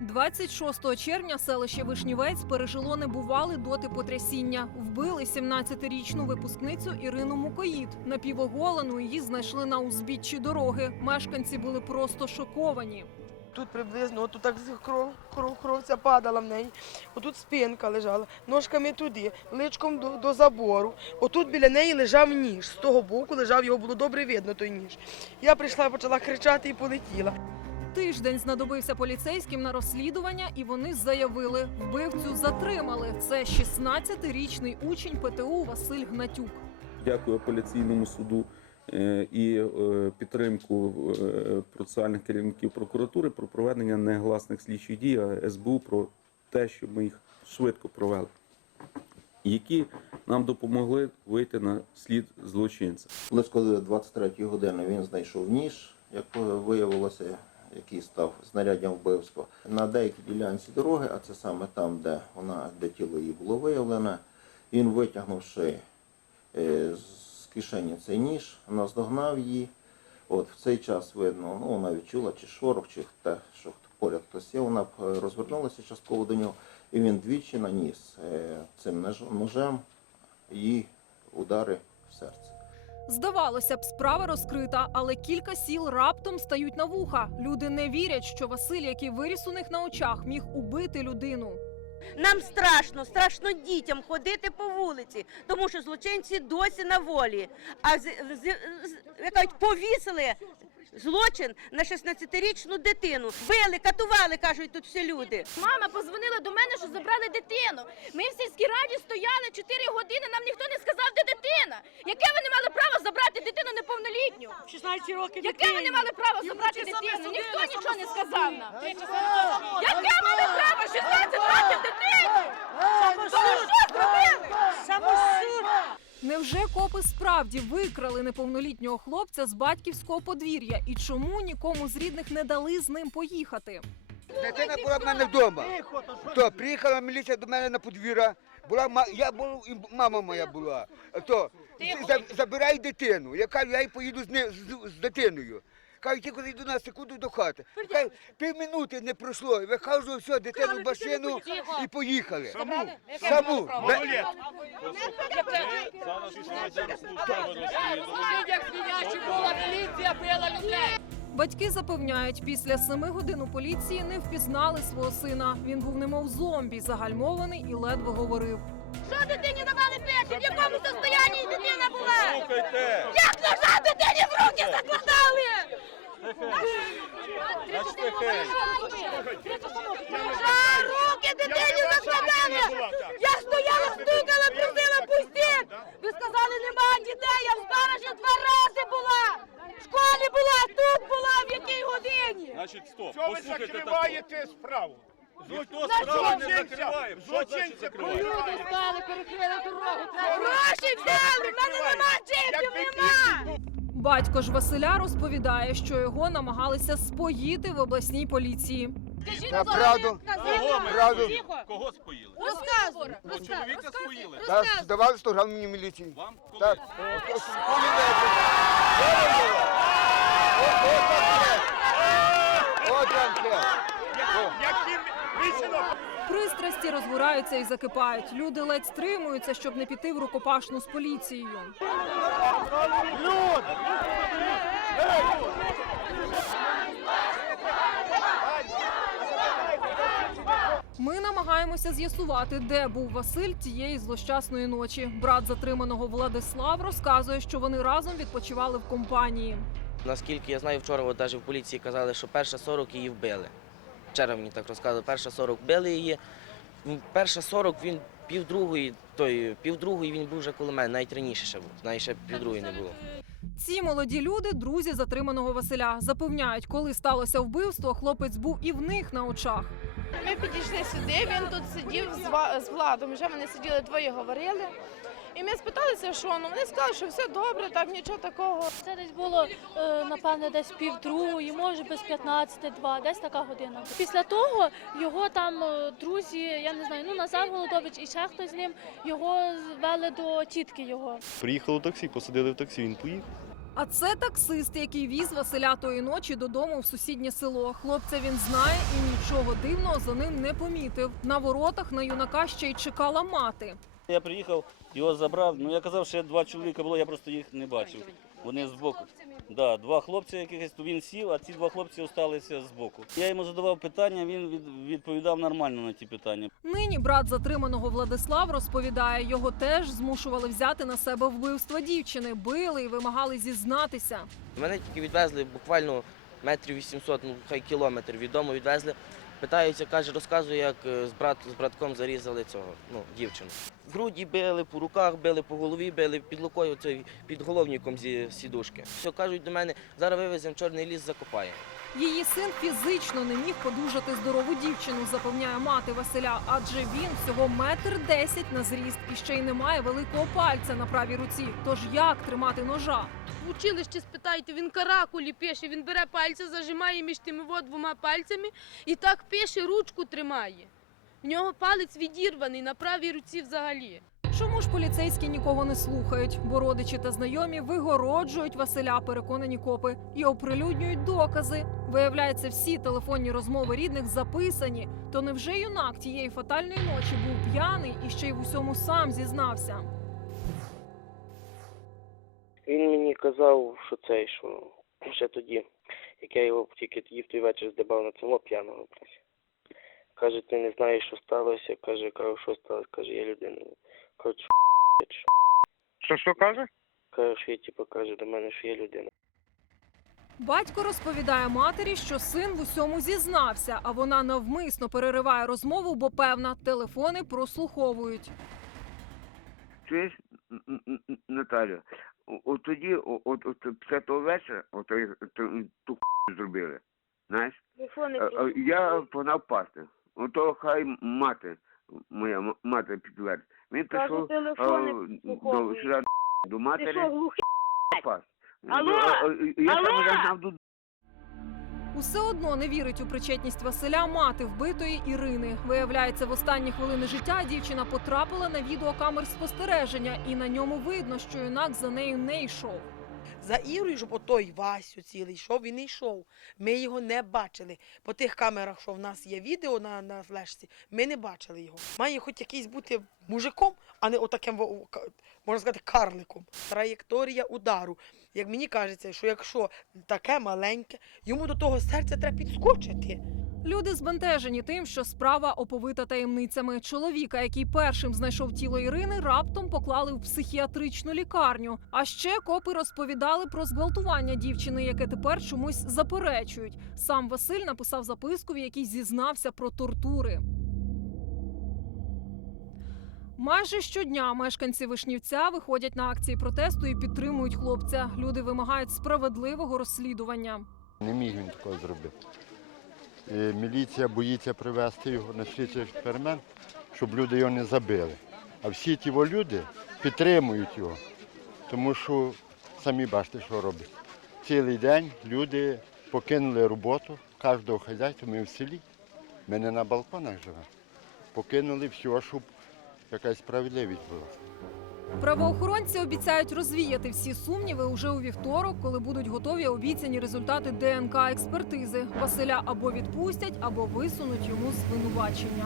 26 червня селище Вишнівець пережило небувале доти потрясіння. Вбили 17-річну випускницю Ірину Мукоїд. Напівоголену її знайшли на узбіччі дороги. Мешканці були просто шоковані. Тут приблизно, отут так з- кров, кров, кровця падала в неї. Отут спинка лежала, ножками туди, личком до, до забору. Отут біля неї лежав ніж. З того боку лежав, його було добре видно, той ніж. Я прийшла, почала кричати і полетіла. Тиждень знадобився поліцейським на розслідування, і вони заявили, вбивцю затримали. Це 16-річний учень ПТУ Василь Гнатюк. Дякую апеляційному суду е, і е, підтримку е, процесуальних керівників прокуратури про проведення негласних слідчих дій а СБУ про те, щоб ми їх швидко провели, які нам допомогли вийти на слід злочинця. Близько 23 години він знайшов ніж, як виявилося, який став знаряддям вбивства. На деякій ділянці дороги, а це саме там, де вона, де тіло її було виявлене, він витягнувши е, з кишені цей ніж, наздогнав її. От в цей час видно, ну вона відчула чи шорох, чи те, що поряд хтось є. Вона е, розвернулася частково до нього, і він двічі наніс е, цим ножем їй удари в серце. Здавалося б, справа розкрита, але кілька сіл раптом стають на вуха. Люди не вірять, що Василь, який виріс у них на очах, міг убити людину. Нам страшно, страшно дітям ходити по вулиці, тому що злочинці досі на волі. А з, з, з, з, повісили злочин на 16-річну дитину. Били, катували, кажуть тут всі люди. Мама позвонила до мене, що забрали дитину. Ми в сільській раді стояли 4 години, нам ніхто не сказав, де дитина. Яке ви не мали права забрати дитину неповнолітню? 16 років Яке ви не мали права забрати дитину? Ніхто нічого не сказав нам. Яке мали право 16 років дитину? Зробили? Самосуд! Невже копи справді викрали неповнолітнього хлопця з батьківського подвір'я? І чому нікому з рідних не дали з ним поїхати? Дитина була в мене вдома. То приїхала міліція до мене на подвір'я. Була ма- я був і мама моя була. То забирай дитину. Я кажу, я й поїду з, не- з, з дитиною. Кажу, тільки йду на секунду до хати. Кажу, півминути не пройшло. Вихожу, все, дитину в машину і поїхали. Саму. Саму. Бе- Батьки запевняють, після семи годин у поліції не впізнали свого сина. Він був немов зомбі, загальмований і ледве говорив. Що дитині давали пити? В якому состоянні дитина була? Як ножа дитині в руки закладали? Руки дитині закладали! Я стояла, стукала, просила пустіть! Ви сказали, нема дітей, я в сторожі два рази була! В школі була, тут була, в якій годині? Значить, стоп, Що ви послухайте закриваєте справу? Ніхто не закриває. Що значить Злочинця закриває? Гроші взяли, в мене нема чипів, нема! Батько ж Василя розповідає, що його намагалися споїти в обласній поліції. Та правду. Кого ми Правду. споїли? Кого споїли? Розказуй, Ну, чоловіка споїли. Так, здавали 100 грам мені міліції. Вам коли? Так. От. Яким висіло? Пристрасті розгораються і закипають. Люди ледь стримуються, щоб не піти в рукопашну з поліцією. Ми намагаємося з'ясувати, де був Василь тієї злощасної ночі. Брат затриманого Владислав розказує, що вони разом відпочивали в компанії. Наскільки я знаю, вчора от навіть в поліції казали, що перша 40 її вбили. Вчора мені так розказали, перша 40 вбили її. Перша 40 він півдругої, той півдругої він був вже коло мене, навіть раніше ще був. Навіть ще півдругої не було. Ці молоді люди друзі затриманого Василя. Запевняють, коли сталося вбивство, хлопець був і в них на очах. Ми підійшли сюди, він тут сидів з, з Владом. Вже вони сиділи двоє говорили. І ми спиталися, що ну вони сказали, що все добре, так нічого такого. Це десь було, е, напевне, десь півдругої, може без 15-2, десь така година. Після того його там е, друзі, я не знаю, ну Назар Голодович і ще хтось з ним, його вели до тітки його. Приїхало таксі, посадили в таксі, він поїхав. А це таксист, який віз Василя тої ночі додому в сусіднє село. Хлопця він знає і нічого дивного за ним не помітив. На воротах на юнака ще й чекала мати. Я приїхав, його забрав. Ну я казав, що два чоловіка було, я просто їх не бачив. Вони збоку. Да, два хлопці якихось, то він сів, а ці два хлопці залишилися збоку. Я йому задавав питання, він відповідав нормально на ті питання. Нині брат затриманого Владислав розповідає, його теж змушували взяти на себе вбивство дівчини, били і вимагали зізнатися. Мене тільки відвезли буквально метрів 800, ну хай кілометр від дому відвезли. Питаються, каже, розказує, як е, з, брат, з братком зарізали цього, ну, дівчину. В груді били, по руках били, по голові били, під лукою, під головником зі сідушки. Все кажуть до мене, зараз вивеземо чорний ліс, закопаємо. Її син фізично не міг подужати здорову дівчину, запевняє мати Василя, адже він всього метр десять на зріст і ще й не має великого пальця на правій руці. Тож як тримати ножа? В училищі спитайте, він каракулі пише, він бере пальця, зажимає між тими от двома пальцями і так пише, ручку тримає. В нього палець відірваний на правій руці взагалі. Чому ж поліцейські нікого не слухають? Бо родичі та знайомі вигороджують Василя, переконані копи, і оприлюднюють докази. Виявляється, всі телефонні розмови рідних записані. То невже юнак тієї фатальної ночі був п'яний і ще й в усьому сам зізнався? Він мені казав, що цей, що ще тоді, як я його тільки тоді в той вечір здибав на село п'яного. Каже, ти не знаєш, що сталося. Каже, кажу, що сталося. Каже, я людина. Кажу, що, що? Каже? Каже, що я типу, каже до мене, що я людина. Батько розповідає матері, що син в усьому зізнався, а вона навмисно перериває розмову, бо певна, телефони прослуховують. Чуєш, Н- Н- Н- Наталю, о- от тоді, о- от, от після того вечора, от той- ту, ту х** зробили, знаєш, Телефони Е, е, я погнав пасти. Ото хай мати, моя мати підтвердить. Він пішов е, до, сюди, до матері, глухий? пас. Алло? Я Алло? там загнав до Усе одно не вірить у причетність Василя мати вбитої Ірини. Виявляється, в останні хвилини життя дівчина потрапила на відеокамер спостереження, і на ньому видно, що юнак за нею не йшов. За Ірою, щоб отой Васю цілий йшов, він йшов. Ми його не бачили. По тих камерах, що в нас є відео на, на флешці, ми не бачили його. Має хоч якийсь бути мужиком, а не отаким, можна сказати, карликом. Траєкторія удару. Як мені кажеться, що якщо таке маленьке, йому до того серця треба підскочити. Люди збентежені тим, що справа оповита таємницями. Чоловіка, який першим знайшов тіло Ірини, раптом поклали в психіатричну лікарню. А ще копи розповідали про зґвалтування дівчини, яке тепер чомусь заперечують. Сам Василь написав записку, в якій зізнався про тортури. Майже щодня мешканці Вишнівця виходять на акції протесту і підтримують хлопця. Люди вимагають справедливого розслідування. Не міг він такого зробити. І міліція боїться привезти його на слідчий експеримент, щоб люди його не забили. А всі ті люди підтримують його, тому що самі бачите, що робить. Цілий день люди покинули роботу, кожного хазяйства, ми в селі, ми не на балконах живемо. Покинули все, щоб якась справедливість була. Правоохоронці обіцяють розвіяти всі сумніви уже у вівторок, коли будуть готові обіцяні результати ДНК експертизи. Василя або відпустять, або висунуть йому звинувачення.